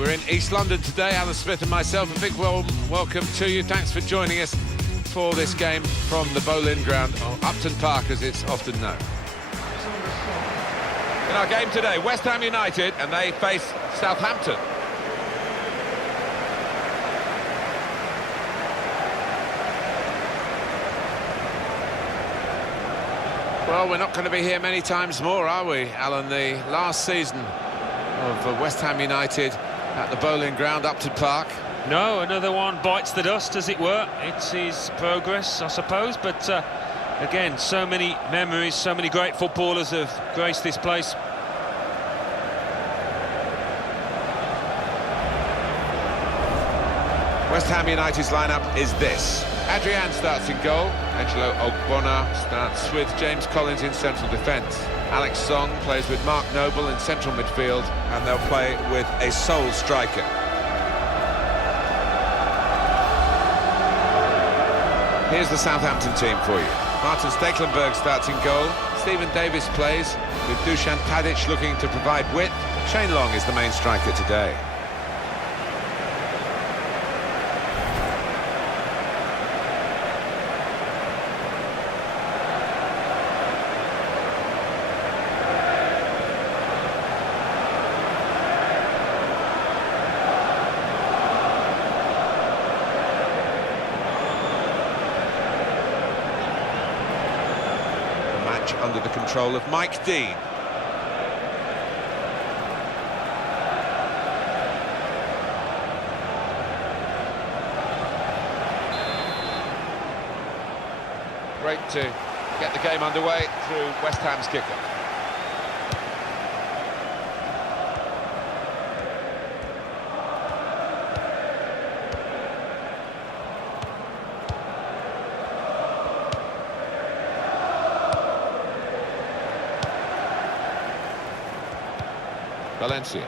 We're in East London today, Alan Smith and myself. A big welcome to you. Thanks for joining us for this game from the Boleyn Ground, or Upton Park as it's often known. In our game today, West Ham United, and they face Southampton. Well, we're not going to be here many times more, are we, Alan? The last season of West Ham United at the Boleyn Ground, Upton Park. No, another one bites the dust, as it were. It's his progress, I suppose, but again, so many memories, so many great footballers have graced this place. West Ham United's lineup is this. Adrian starts in goal. Angelo Ogbonna starts with James Collins in central defence. Alex Song plays with Mark Noble in central midfield, and they'll play with a sole striker. Here's the Southampton team for you. Martin Stekelenburg starts in goal. Stephen Davis plays with Dusan Tadic looking to provide width. Shane Long is the main striker today. Under the control of Mike Dean. Great to get the game underway through West Ham's kickoff. Valencia.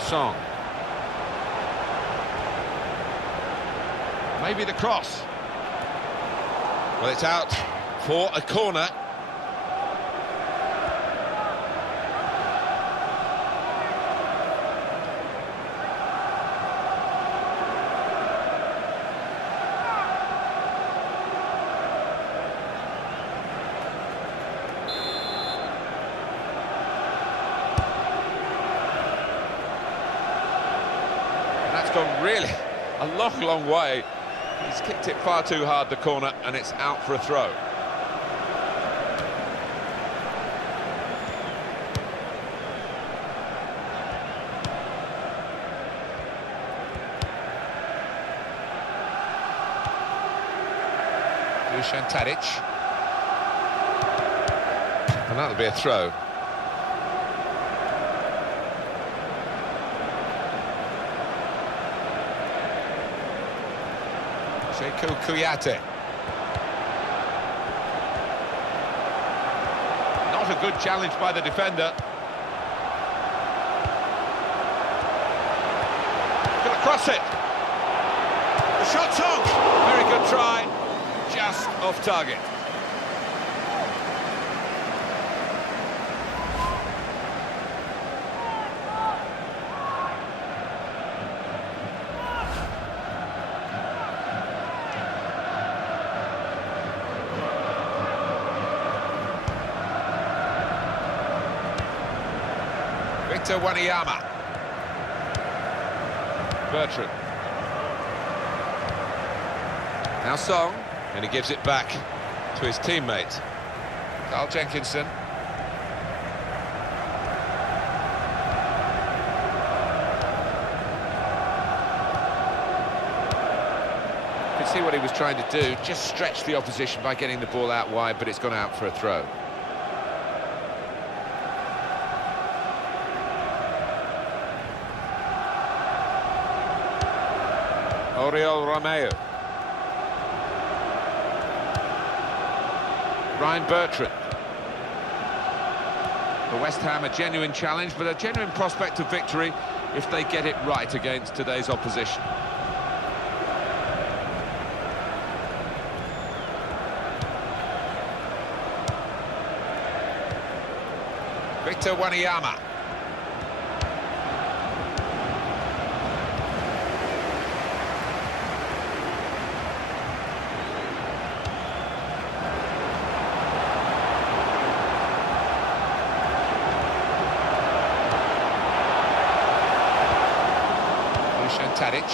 Song. Maybe the cross. Well, it's out for a corner. Gone really a long way. He's kicked it far too hard, the corner, and it's out for a throw. Dusan Tadic. And that'll be a throw. Kuyate. Not a good challenge by the defender. Gonna cross it. The shot's on. Very good try. Just off target. Victor Wanyama. Bertrand. Now Song, and he gives it back to his teammate, Carl Jenkinson. You can see what he was trying to do, just stretch the opposition by getting the ball out wide, but it's gone out for a throw. Oriol Romeo. Ryan Bertrand. For West Ham, a genuine challenge, but a genuine prospect of victory if they get it right against today's opposition. Victor Wanyama. Tadic.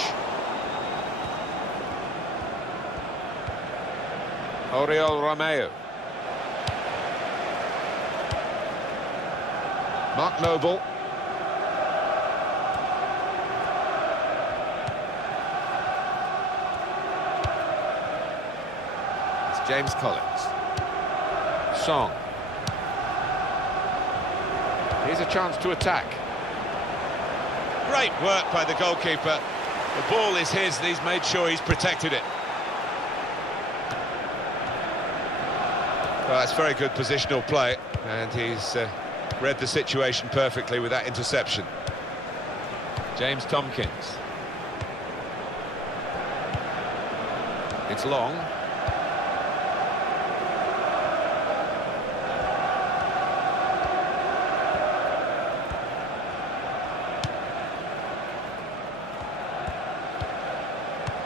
Oriol Romeo. Mark Noble. It's James Collins. Song. Here's a chance to attack. Great work by the goalkeeper. The ball is his and he's made sure he's protected it. Well, that's very good positional play, and he's read the situation perfectly with that interception. James Tompkins. It's long.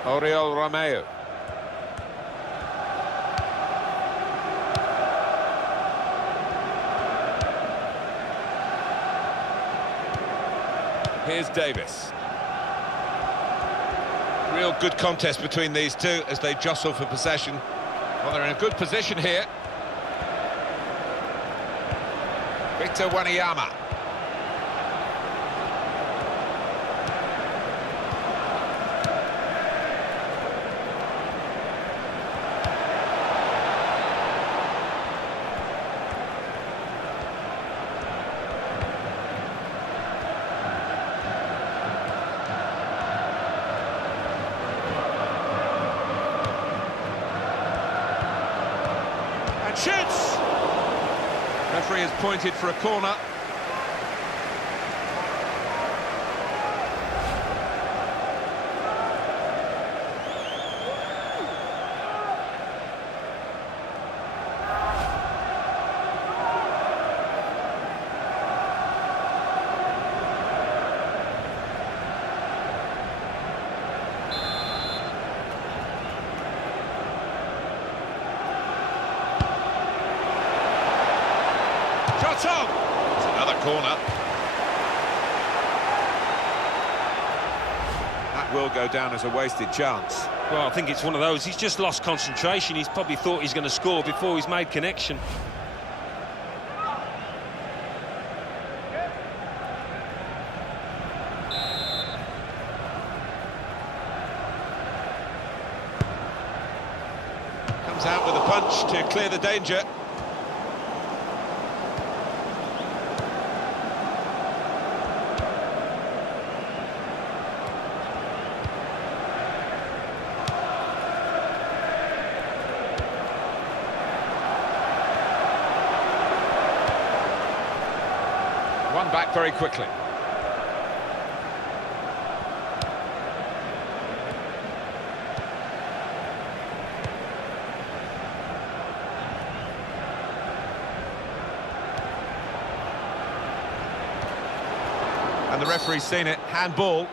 Oriol Romeo. Here's Davis. Real good contest between these two as they jostle for possession. Well, they're in a good position here. Victor Wanyama. Shoots! Referee has pointed for a corner. Shot on! It's another corner. That will go down as a wasted chance. Well, I think it's one of those. He's just lost concentration. He's probably thought he's going to score before he's made connection. Comes out with a punch to clear the danger. One back very quickly. And the referee's seen it. Handball.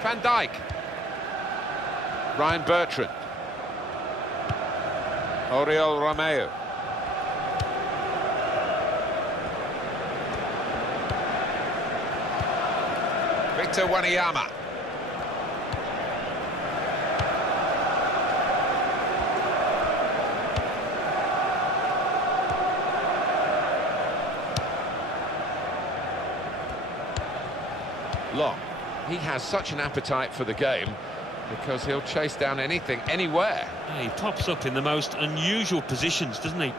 Van Dijk. Ryan Bertrand. Oriol Romeo. Victor Wanyama. Long. He has such an appetite for the game because he'll chase down anything, anywhere. Yeah, he pops up in the most unusual positions, doesn't he?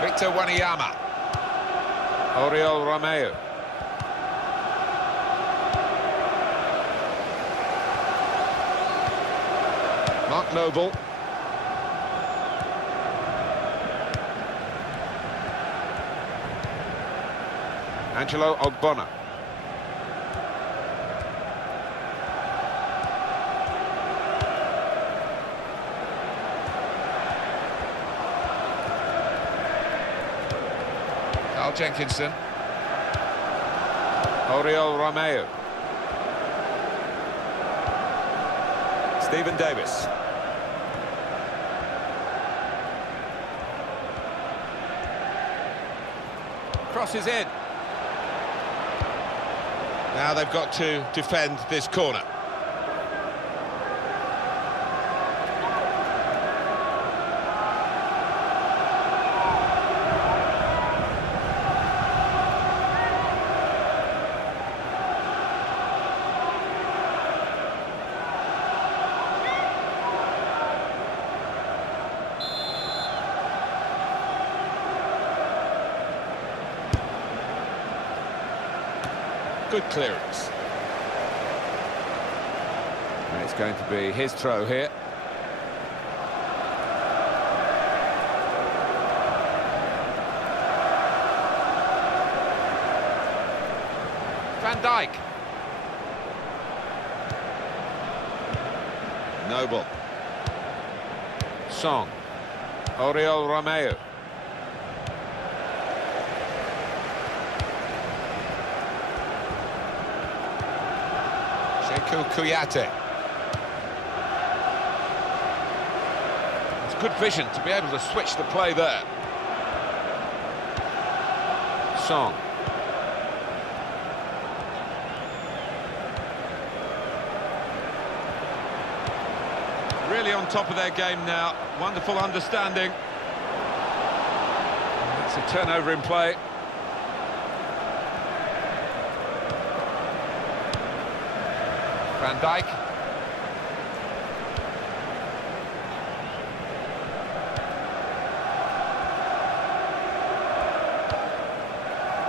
Victor Wanyama. Oriol Romeo. Mark Noble. Angelo Ogbonna. Carl Jenkinson. Oriol Romeu. Stephen Davis. Crosses in. Now they've got to defend this corner. Good clearance. And it's going to be his throw here. Van Dijk. Noble. Song. Oriol Romeu. Kuyate. It's good vision to be able to switch the play there. Song. Really on top of their game now. Wonderful understanding. That's a turnover in play. Van Dijk.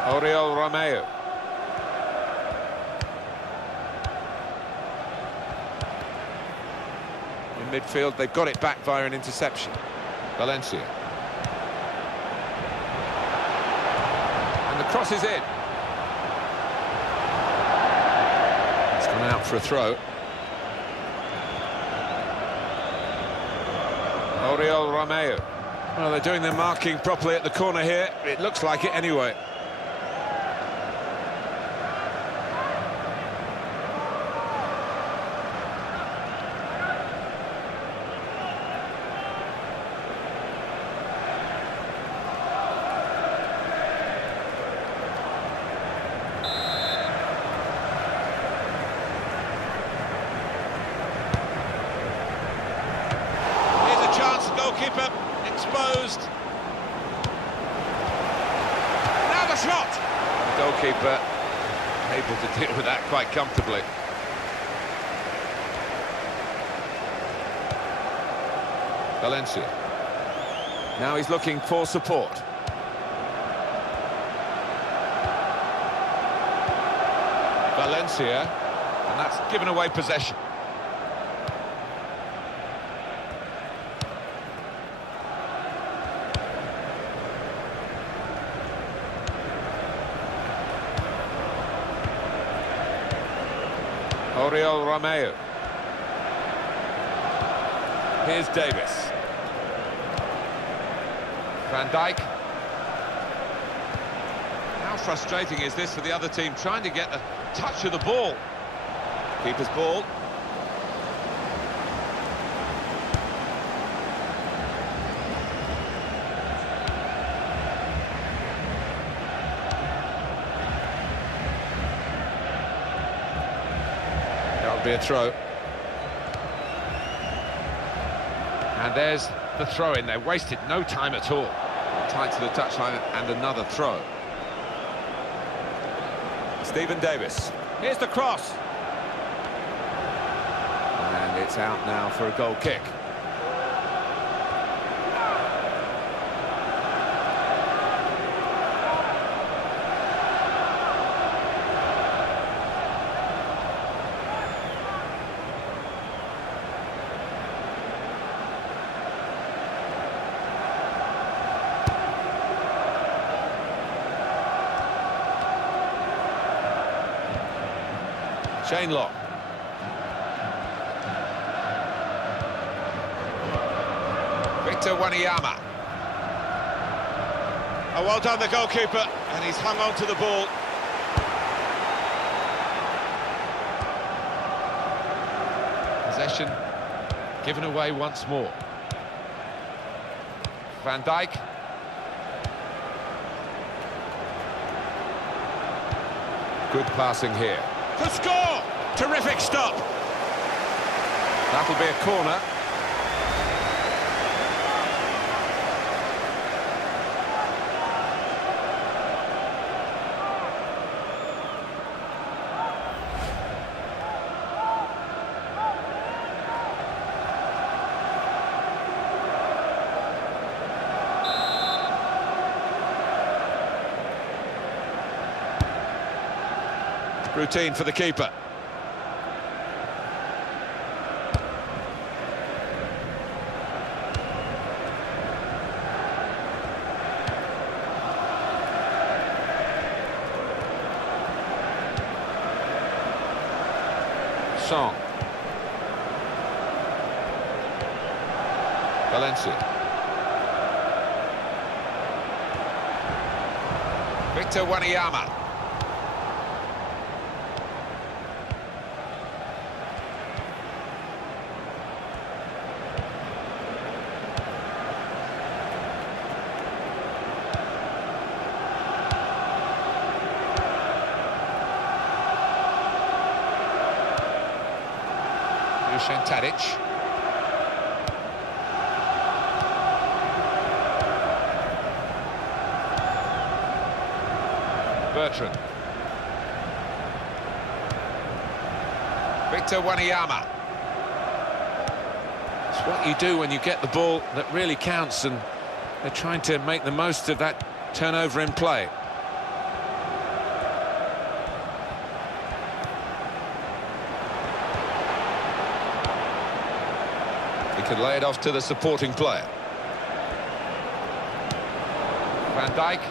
Oriol Romeu. In midfield, they've got it back via an interception. Valencia. And the cross is in. Out for a throw. Oriol Romeu. Well, they're doing their marking properly at the corner here. It looks like it anyway. Goalkeeper exposed. Now the shot. The goalkeeper able to deal with that quite comfortably. Valencia. Now he's looking for support. Valencia, and that's given away possession. Oriol Romeu. Here's Davis. Van Dijk. How frustrating is this for the other team, trying to get a touch of the ball? Keeper's ball. That'll be a throw. And there's the throw in. They wasted no time at all. Tight to the touchline and another throw. Stephen Davis. Here's the cross. And it's out now for a goal kick. Shane Lock. Victor Wanyama. Oh, well done the goalkeeper, and he's hung on to the ball. Possession given away once more. Van Dijk. Good passing here. To score! Terrific stop. That'll be a corner. Routine for the keeper. Song. Valencia. Victor Wanyama. Tadic. Bertrand. Victor Wanyama. It's what you do when you get the ball that really counts, and they're trying to make the most of that turnover in play. Could lay it off to the supporting player. Van Dijk.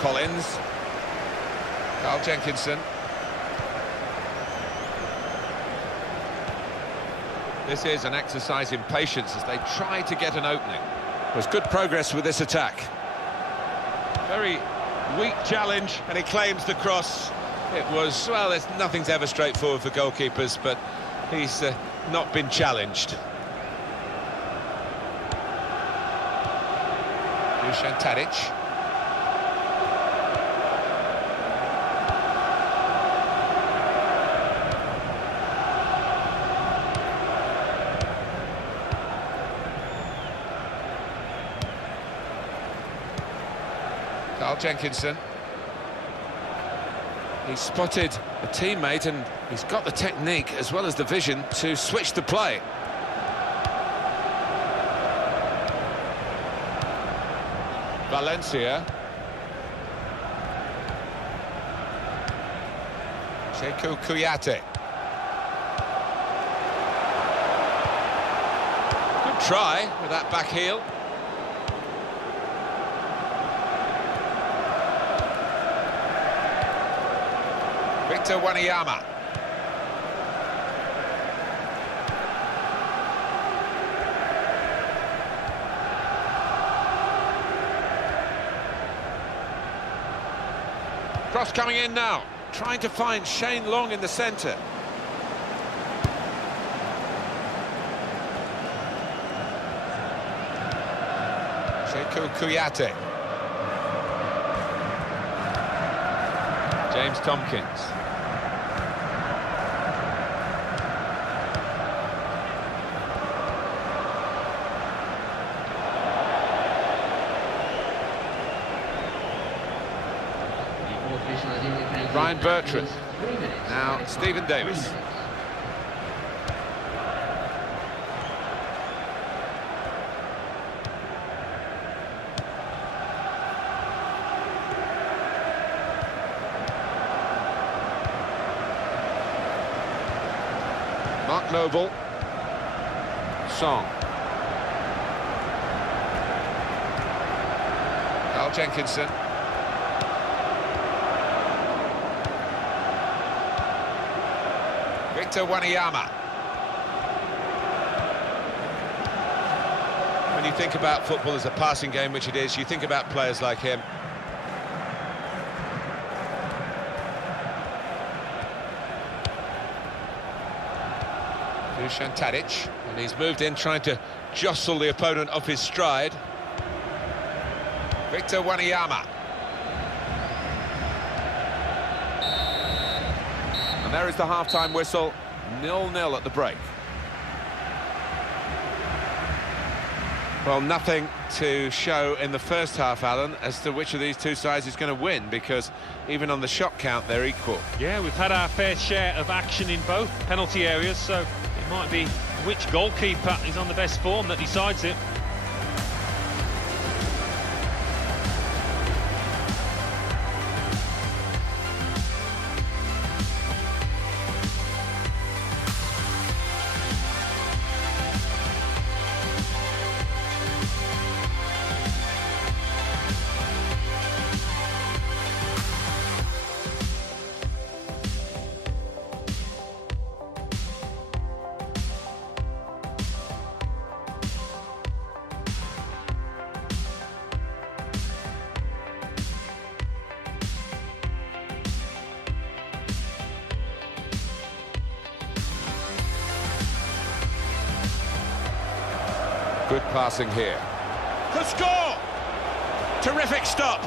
Collins. Carl Jenkinson. This is an exercise in patience as they try to get an opening. There's good progress with this attack. Very weak challenge, and he claims the cross. It was, well, nothing's ever straightforward for goalkeepers, but he's not been challenged. Dusan Tadic. Carl Jenkinson. He's spotted a teammate and he's got the technique as well as the vision to switch the play. Valencia. Sekou Kouyaté. Good try with that back heel. Victor Wanyama. Cross coming in now, trying to find Shane Long in the centre. Sekou Kouyaté. James Tompkins. Ryan Bertrand. Now Stephen Davis. Mark Noble. Song. Carl Jenkinson. Victor Wanyama. When you think about football as a passing game, which it is, you think about players like him. Dusan Tadic, and he's moved in trying to jostle the opponent off his stride. Victor Wanyama. And there is the half-time whistle, 0-0 at the break. Well, nothing to show in the first half, Alan, as to which of these two sides is going to win, because even on the shot count, they're equal. Yeah, we've had our fair share of action in both penalty areas, so it might be which goalkeeper is on the best form that decides it. Good passing here. Could score! Terrific stop.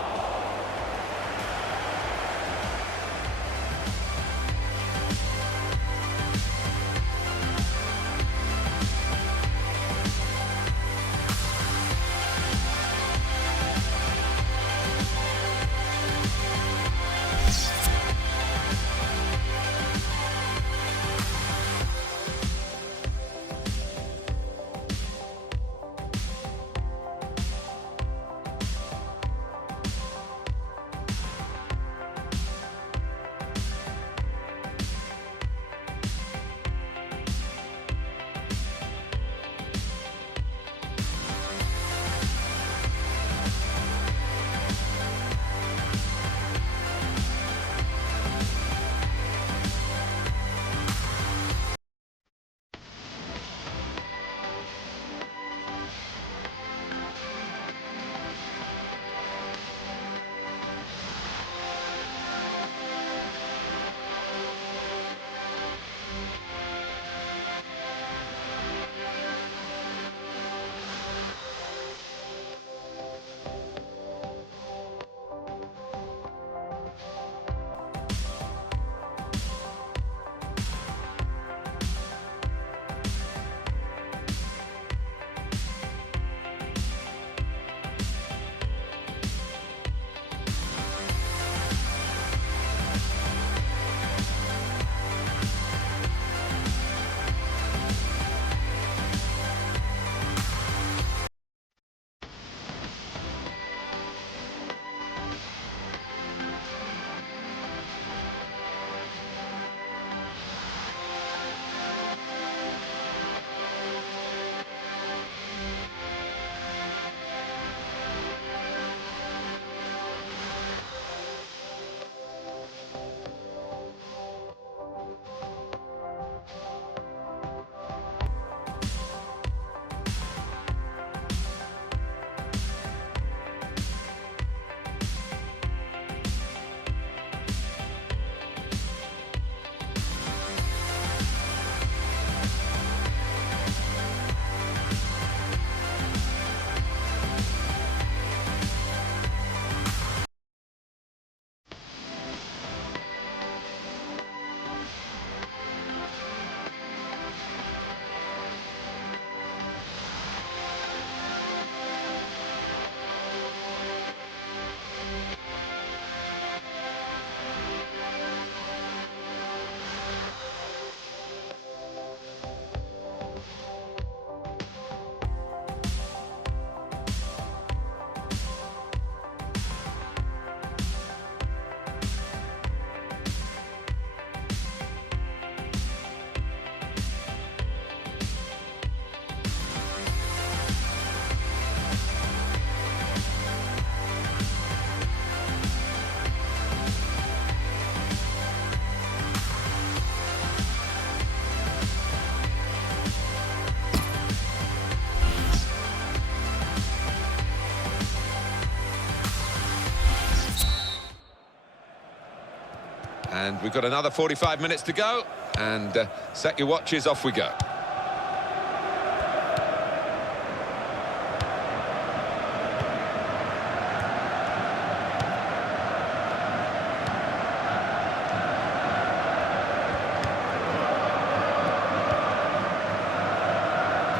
And we've got another 45 minutes to go, and set your watches, off we go.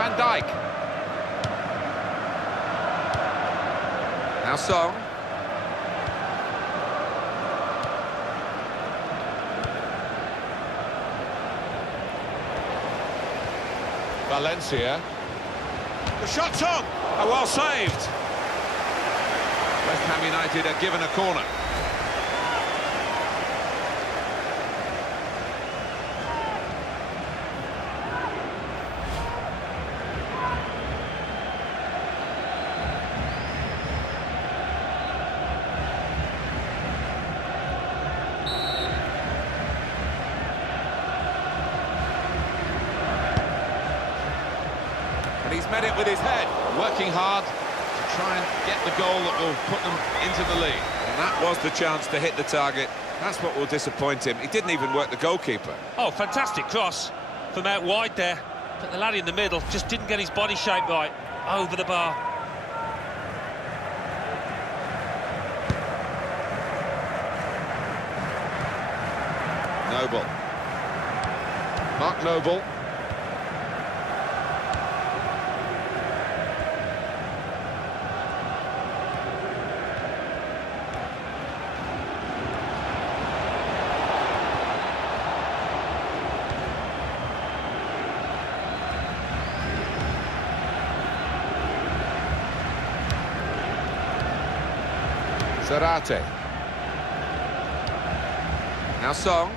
Van Dijk. Now Song. Valencia. The shot's on! Oh, well saved. West Ham United are given a corner. And he's met it with his head, working hard to try and get the goal that will put them into the lead. And that was the chance to hit the target. That's what will disappoint him. He didn't even work the goalkeeper. Oh, fantastic cross from out wide there. But the lad in the middle just didn't get his body shape right. Over the bar. Noble. Mark Noble. Zarate. Now Song.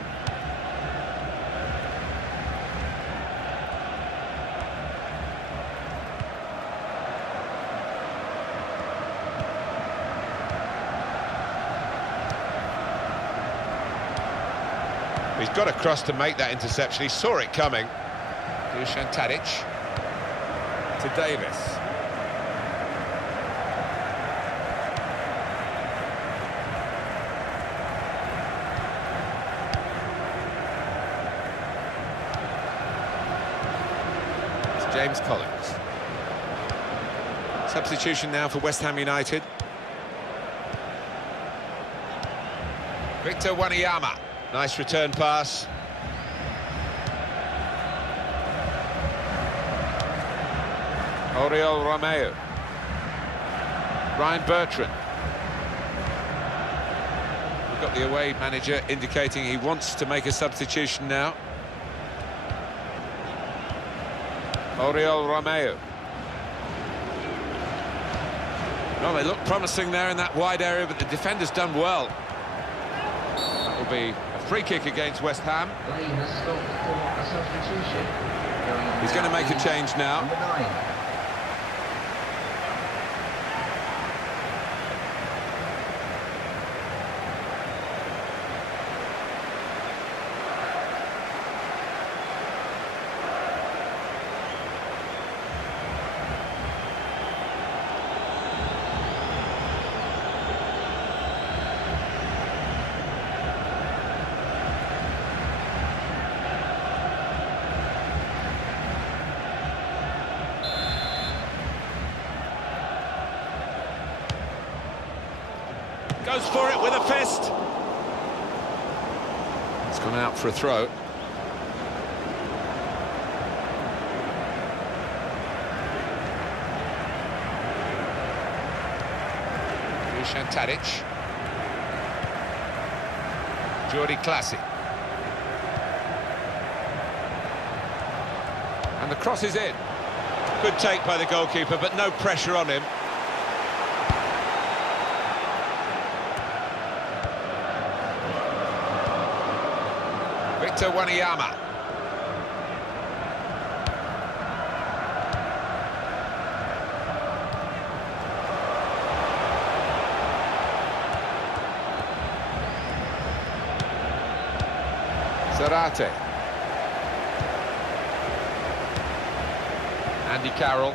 He's got across to make that interception. He saw it coming. Dusan Tadic to Davis. James Collins. Substitution now for West Ham United. Victor Wanyama. Nice return pass. Oriol Romeu. Ryan Bertrand. We've got the away manager indicating he wants to make a substitution now. Oriol Romeu. Well, they look promising there in that wide area, but the defender's done well. That will be a free kick against West Ham. He's going to make a change now. Goes for it with a fist. It's gone out for a throw. Dusan Tadic. Jordi Classy. And the cross is in. Good take by the goalkeeper, but no pressure on him. Victor Wanyama. Zarate. Andy Carroll.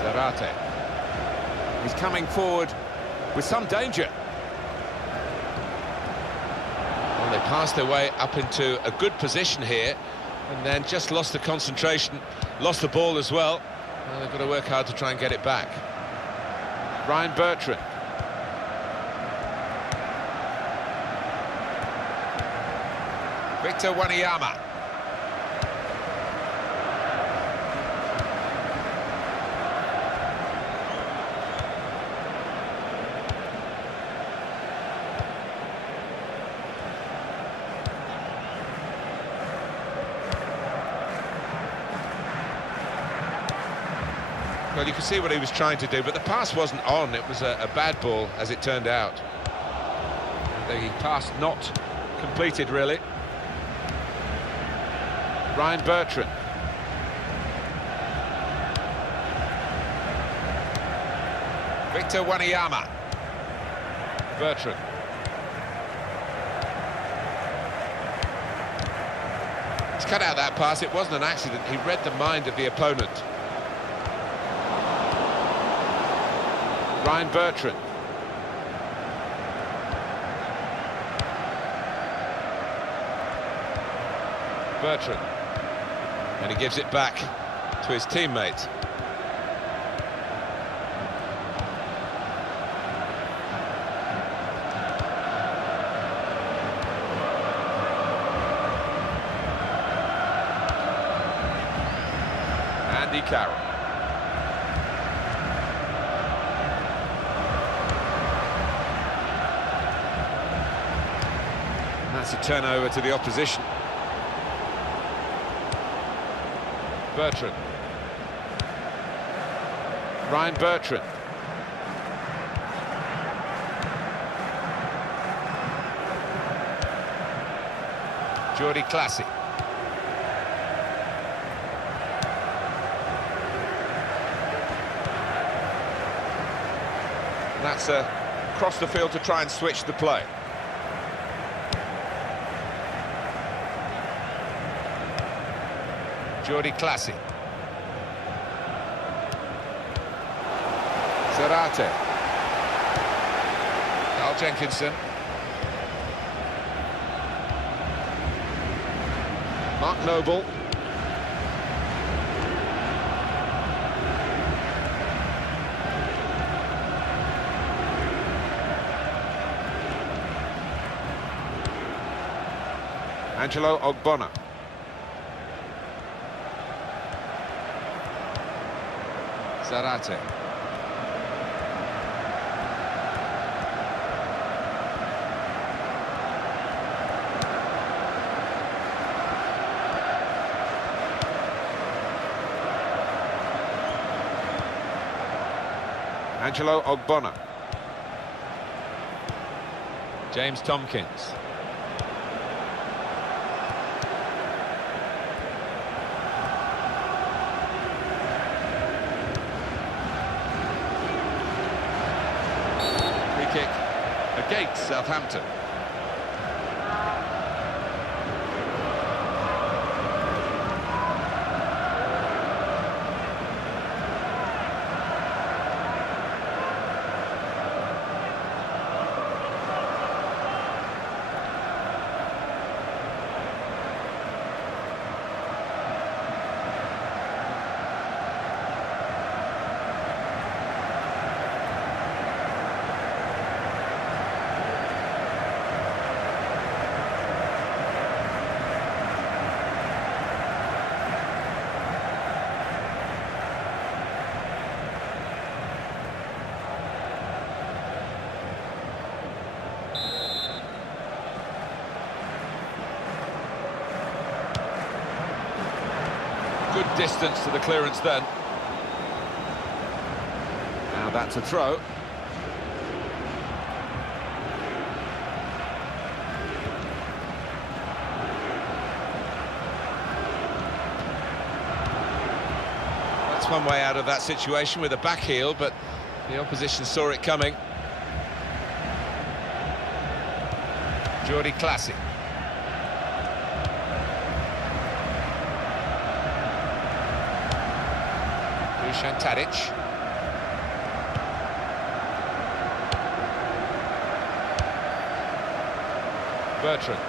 Zarate. He's coming forward with some danger. Well, they passed their way up into a good position here and then just lost the concentration, lost the ball as well. Well, they've got to work hard to try and get it back. Ryan Bertrand. Victor Wanyama. Well, you can see what he was trying to do, but the pass wasn't on. It was a bad ball, as it turned out. The pass not completed, really. Ryan Bertrand. Victor Wanyama. Bertrand. He's cut out that pass. It wasn't an accident. He read the mind of the opponent. Ryan Bertrand. Bertrand. And he gives it back to his teammate. Andy Carroll. And that's a turnover to the opposition. Bertrand. Ryan Bertrand. Jordi Classy. That's across the field to try and switch the play. Jordi Classy. Zarate. Carl Jenkinson. Mark Noble. Angelo Ogbonna. Zarate. Angelo Ogbonna. James Tompkins. Kick against Southampton. Good distance to the clearance then. Now that's a throw. That's one way out of that situation with a back heel, but the opposition saw it coming. Jordi Classy. Dusan Tadic. Bertrand.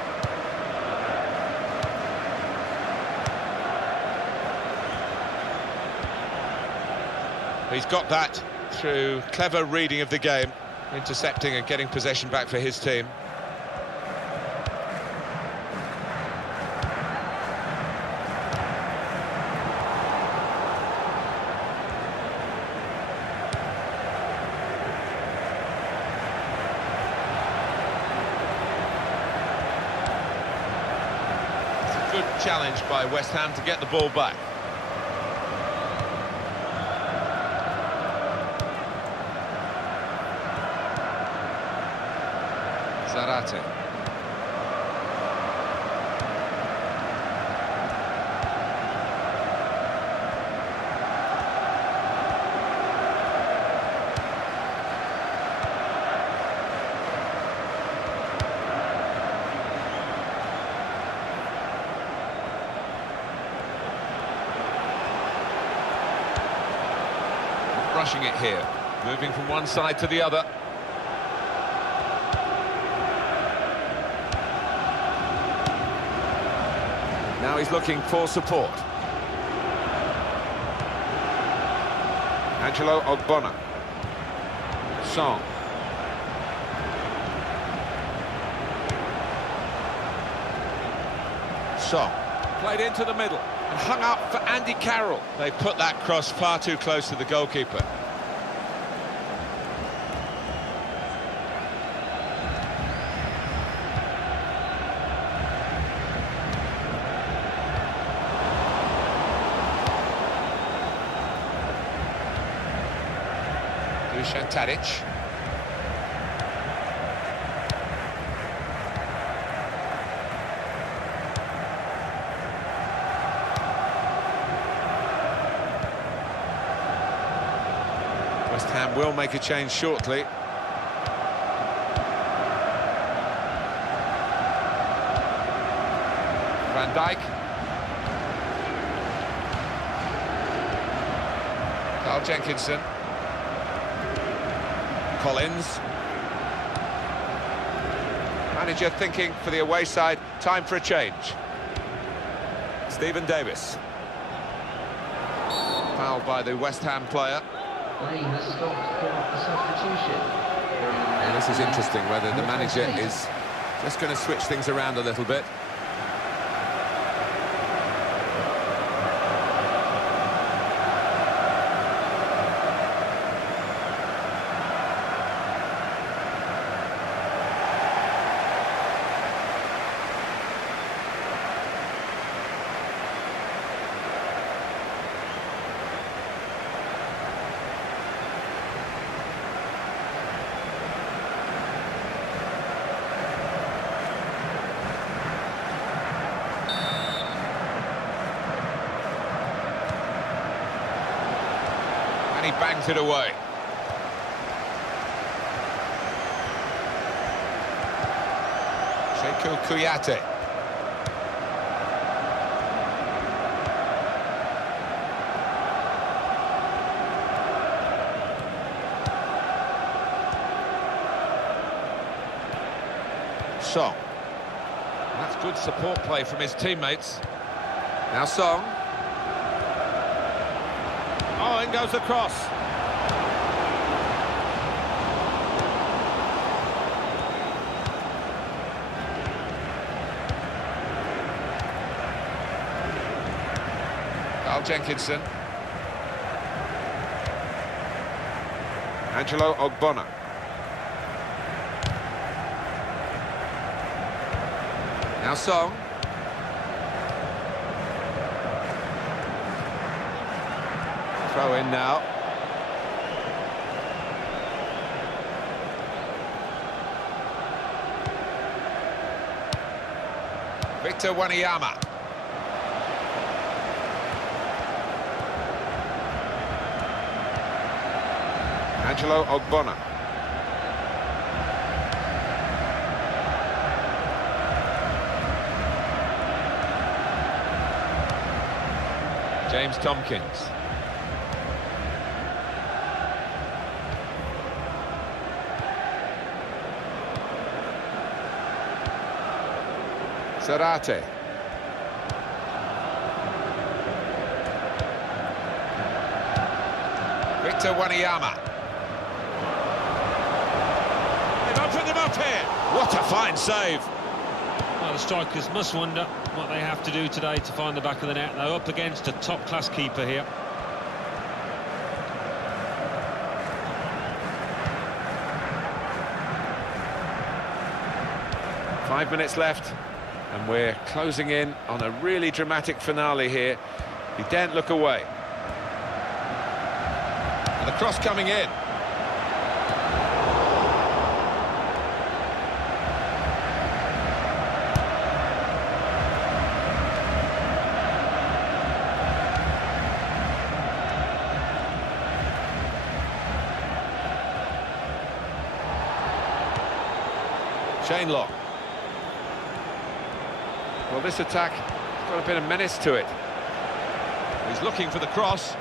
He's got that through clever reading of the game, intercepting and getting possession back for his team. Challenge by West Ham to get the ball back. Zarate. Rushing it here, moving from one side to the other. Now he's looking for support. Angelo Ogbonna. Song. Song. Played into the middle and hung up for Andy Carroll. They put that cross far too close to the goalkeeper. Dusan Tadic. West Ham will make a change shortly. Van Dijk. Carl Jenkinson. Collins. Manager thinking for the away side, time for a change. Stephen Davis. Fouled by the West Ham player. Play has stopped for a substitution. And this is interesting, whether the manager is just going to switch things around a little bit. He bangs it away. Sheku Kouyaté. Song. That's good support play from his teammates. Now Song. Oh, in goes the cross. Carl Jenkinson. Angelo Ogbonna. Now Song. Throw in now. Victor Wanyama. Angelo Ogbonna. James Tompkins. Zarate. Victor Wanyama. They've opened them up here. What a fine save. Well, the strikers must wonder what they have to do today to find the back of the net. They're up against a top-class keeper here. Five minutes left, and we're closing in on a really dramatic finale here. He daren't look away. And the cross coming in. Chain lock. Well, this attack has got a bit of menace to it. He's looking for the cross.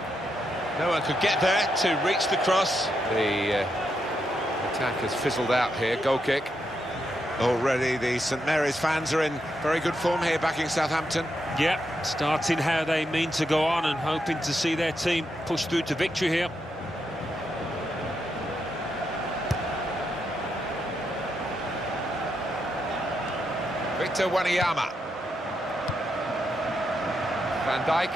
No one could get there to reach the cross. The attack has fizzled out here. Goal kick. Already the St Mary's fans are in very good form here, backing Southampton. Yeah, starting how they mean to go on and hoping to see their team push through to victory here. Victor Wanyama. Van Dijk.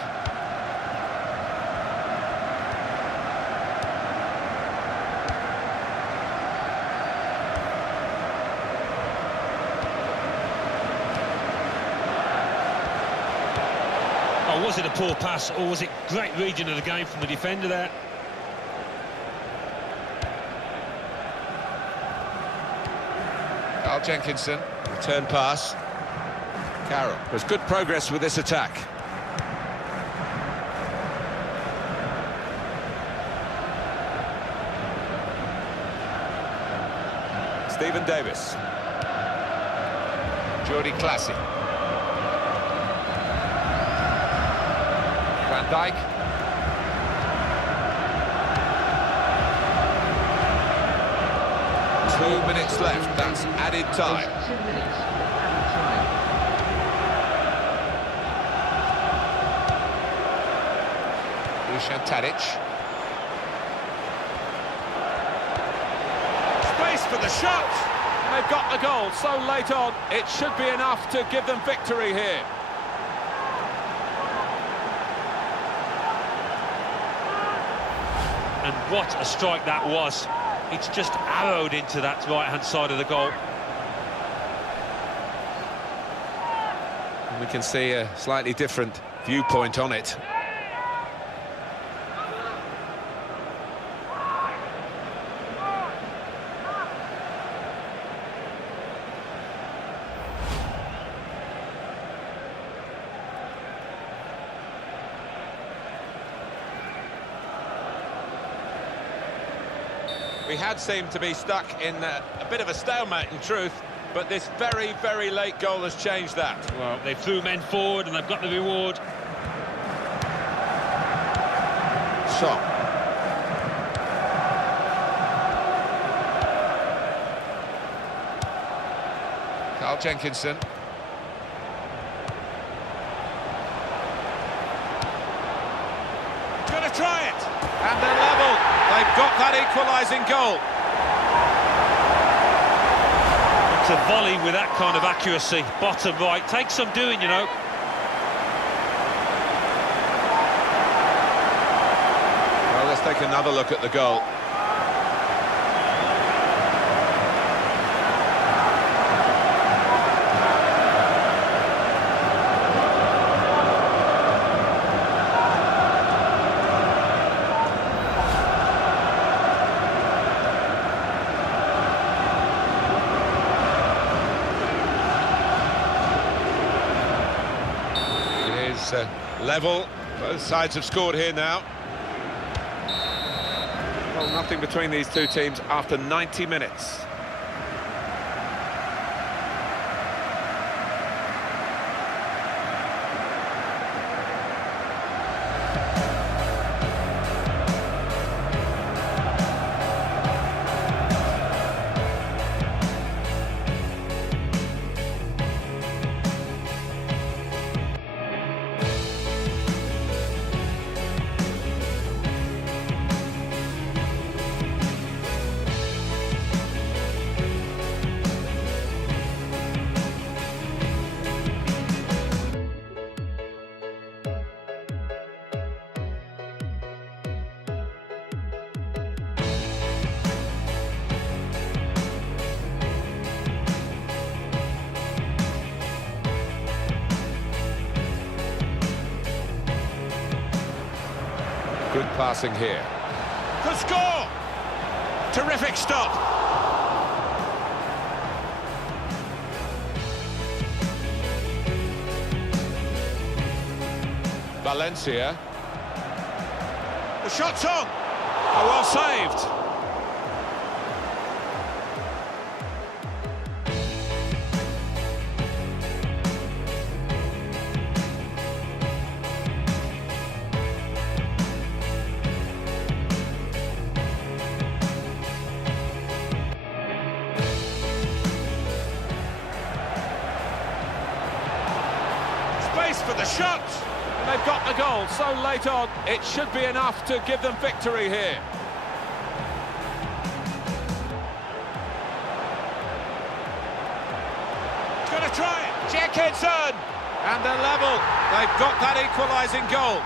Oh, was it a poor pass, or was it great reading of the game from the defender there? Carl Jenkinson, return pass. Carroll. There's good progress with this attack. Stephen Davis. Jordi Classy. Van Dijk. Two minutes left, that's added time. 2 minutes added time. Dusan Tadic. Space for the shot. They've got the goal so late on. It should be enough to give them victory here. And what a strike that was. It's just arrowed into that right-hand side of the goal. We can see a slightly different viewpoint on it. We had seemed to be stuck in a bit of a stalemate in truth, but this very, very late goal has changed that. Well, they threw men forward and they've got the reward. Song. Carl Jenkinson. Going to try it. And they're level. They've got that equalising goal. To volley with that kind of accuracy, bottom right, takes some doing, you know. Well, let's take another look at the goal. Level, both sides have scored here now. Well, nothing between these two teams after 90 minutes. Good passing here. Could score! Terrific stop. Valencia. The shot's on. Oh, well saved. goal so late on. It should be enough to give them victory here. Going to try it. Jenkinson! And they're level. They've got that equalising goal.